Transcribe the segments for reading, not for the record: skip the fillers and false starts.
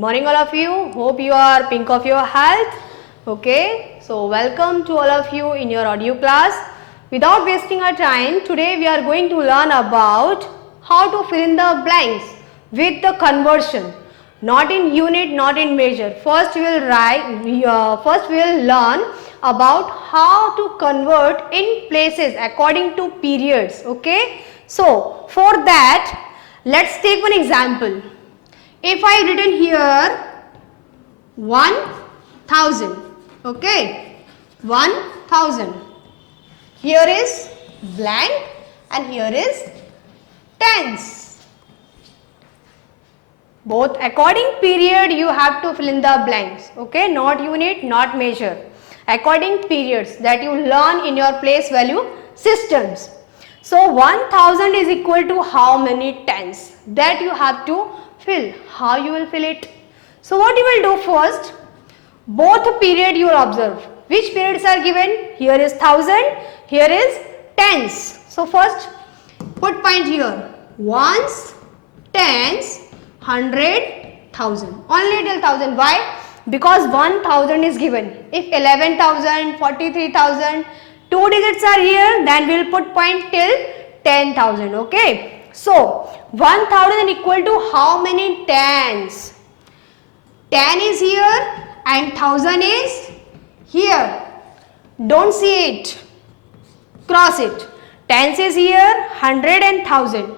morning all of you. Hope you are pink of your health. Okay, so welcome to all of you in your audio class. Without wasting our time, today we are going to learn about how to fill in the blanks with the conversion. Not in unit, not in measure. First we will learn about how to convert in places according to periods. Okay, so for that let's take one example. If I written here 1000, okay, 1000, here is blank and here is tens. Both according period you have to fill in the blanks, okay, not unit, not measure, according periods that you learn in your place value systems. So 1000 is equal to how many tens? That you have to fill. How you will fill it? So what you will do first, both period you will observe. Which periods are given? Here is 1000, here is tens. So first put point here, ones, tens, 100, 1000. Only till 1000. Why? Because 1000 is given. If 11,000, 43,000, 2 digits are here, then we will put point till 10,000. Okay. So 1000 equal to how many tens? 10 is here and 1000 is here. Don't see it. Cross it. Tens is here, 100 and 1000.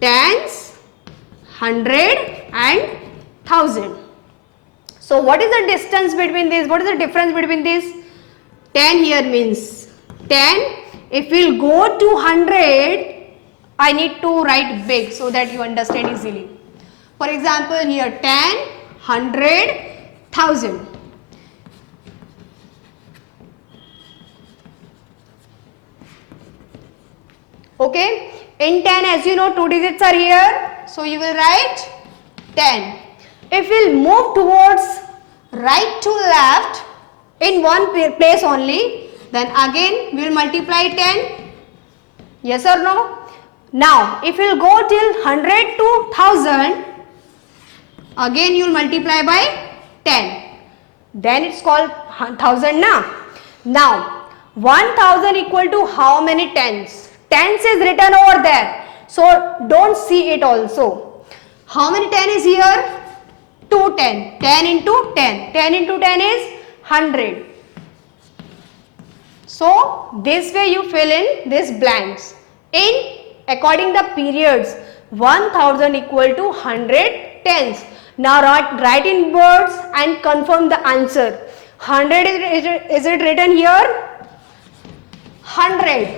Tens, 100 and 1000. So what is the distance between these? What is the difference between these? 10 here means 10. If we will go to 100, I need to write big so that you understand easily. For example, here 10, 100, 1000. Okay. In 10, as you know, 2 digits are here. So you will write 10. If we will move towards right to left in one place only, then again we will multiply 10. Yes or no? Now if we will go till 100 to 1000, again you will multiply by 10. Then it's called 1000 now. Now 1000 equal to how many tens? Tens is written over there. So don't see it also. How many 10 is here? 2 10. 10 into 10. 10 into 10 is 100. So this way you fill in these blanks. In according the periods, 1000 equal to 100 tens. Now write in words and confirm the answer. 100 is it written here? 100.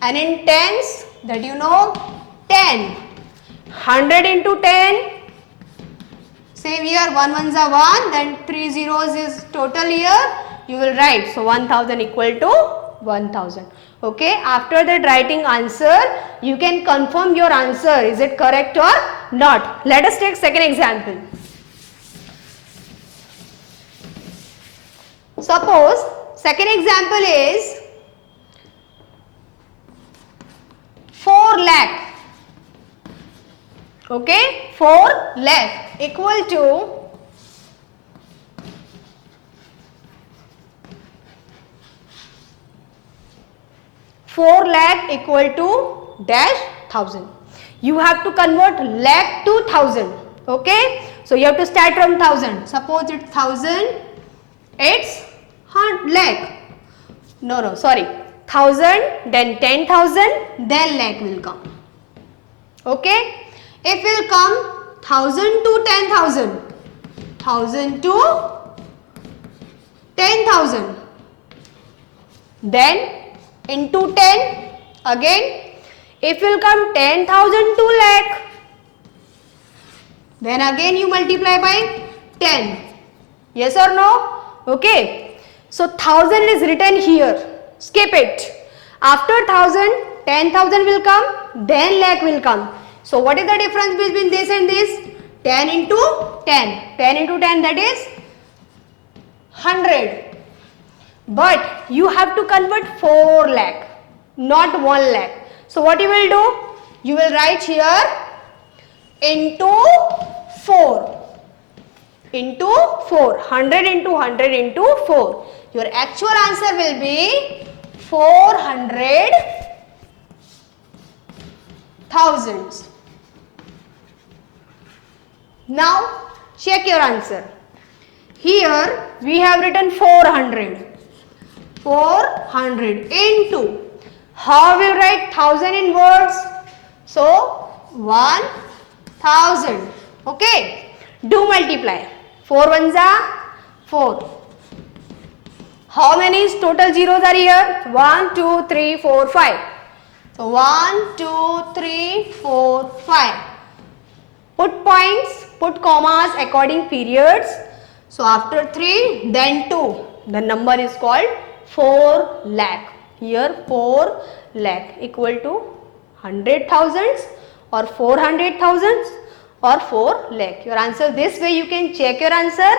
And in tens, that you know, 10. 100 into 10. Same here, 1 ones are 1, then 3 zeros is total here. You will write. So 1000 equal to 1000. Okay, after that writing answer, you can confirm your answer. Is it correct or not? Let us take second example. Suppose second example is 4 lakh. Okay, 4 lakh equal to 4 lakh equal to dash 1000. You have to convert lakh to 1000. Okay, so you have to start from 1000. Suppose it's 1000, it's lakh. No, sorry. 1000, then 10,000, then lakh will come. Okay. If will come 1000 to 10,000, 1000 to 10,000, then into 10 again. If will come 10,000 to lakh, then again you multiply by 10. Yes or no? Okay. So 1000 is written here. Skip it. After 1000, 10,000 will come, then lakh will come. So what is the difference between this and this? 10 into 10. 10 into 10, that is 100. But you have to convert 4 lakh, not 1 lakh. So what you will do? You will write here into 4. into 4. 100 into 100 into 4. Your actual answer will be 400 thousands. Now check your answer. Here we have written 400. 400 into, how we will write 1000 in words? So 1000. Okay. Do multiply. 4 ones are 4. How many total zeros are here? 1, 2, 3, 4, 5. So 1, 2, 3, 4, 5. Put points, put commas according periods. So after 3, then 2. The number is called 4 lakh. Here 4 lakh equal to 100 thousands or 400 thousands or 4 lakh. Your answer, this way you can check your answer,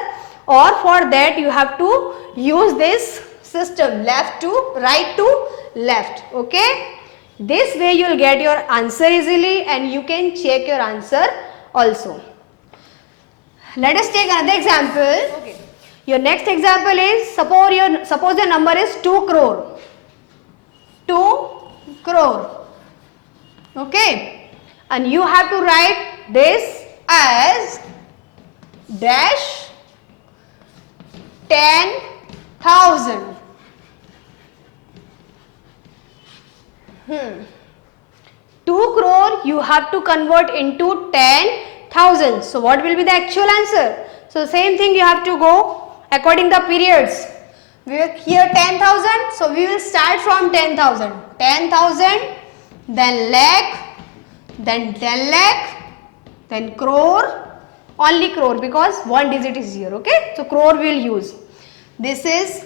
or for that you have to use this system, left to right to left. Okay. This way you will get your answer easily and you can check your answer also. Let us take another example. Okay. Your next example is, suppose your number is 2 crore. 2 crore. Okay. And you have to write this as dash 10,000. 2 crore you have to convert into 10,000. So what will be the actual answer? So same thing, you have to go according the periods. We will here 10,000, so we will start from 10,000. 10,000, then lakh, then 10 lakh, then crore, only crore because one digit is here. Okay, so crore we will use. This is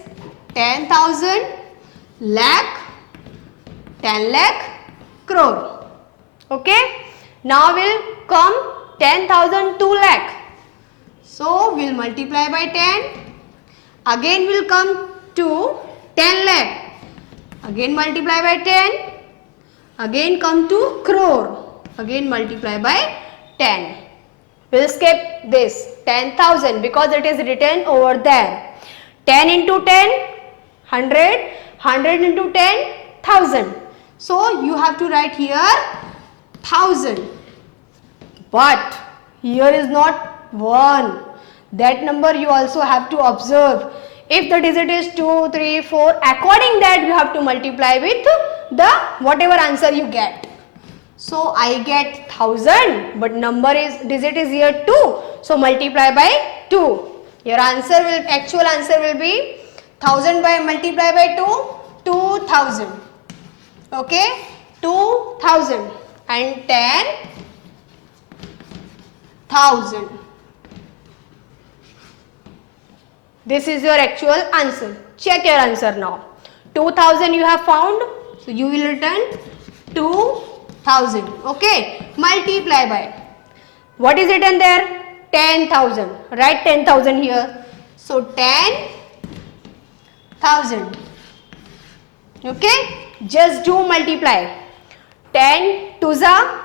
10,000, lakh, 10 lakh, crore. Okay, now will come 10,000 2 lakh. So we will multiply by 10. Again will come to 10 lakh. Again multiply by 10. Again come to crore. Again multiply by 10. We will skip this 10,000 because it is written over there. 10 into 10, 100. 100 into 10, 1000. So you have to write here 1000. But here is not 1. That number you also have to observe. If the digit is 2, 3, 4, according that you have to multiply with the whatever answer you get. So I get 1000, but digit is here 2. So multiply by 2. Your answer will, actual answer will be 1000 by multiply by 2, 2000. Okay, 2000 and 10,000. This is your actual answer. Check your answer now. 2000 you have found, so you will return 2000. Okay, multiply by, what is written there? 10,000. Write 10,000 here. So 10,000. Okay, just do multiply. 10 2s are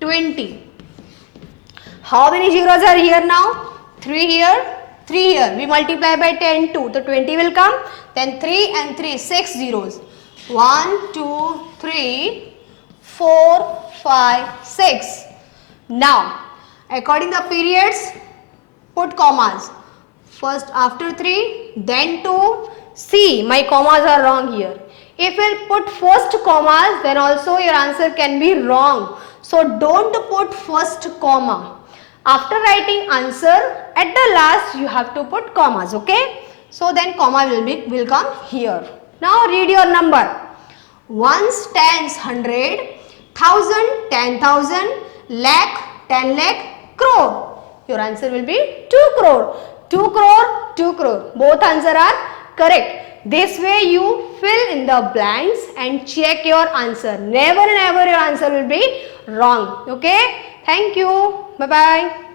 20. How many zeros are here now? 3 here, 3 here. We multiply by 10 2. So 20 will come. Then 3 and 3, 6 zeros. 1, 2, 3, 4, 5, 6. Now, according the periods, put commas. First after 3, then 2. See, my commas are wrong here. If we put first commas, then also your answer can be wrong. So don't put first comma. After writing answer, at the last you have to put commas. Okay? So then comma will come here. Now read your number. Ones, tens, 100, 1000, 10,000, lakh, 10 lakh, crore. Your answer will be 2 crore. 2 crore, 2 crore. Both answers are correct. This way you fill in the blanks and check your answer. Never your answer will be wrong. Okay? Thank you. Bye-bye.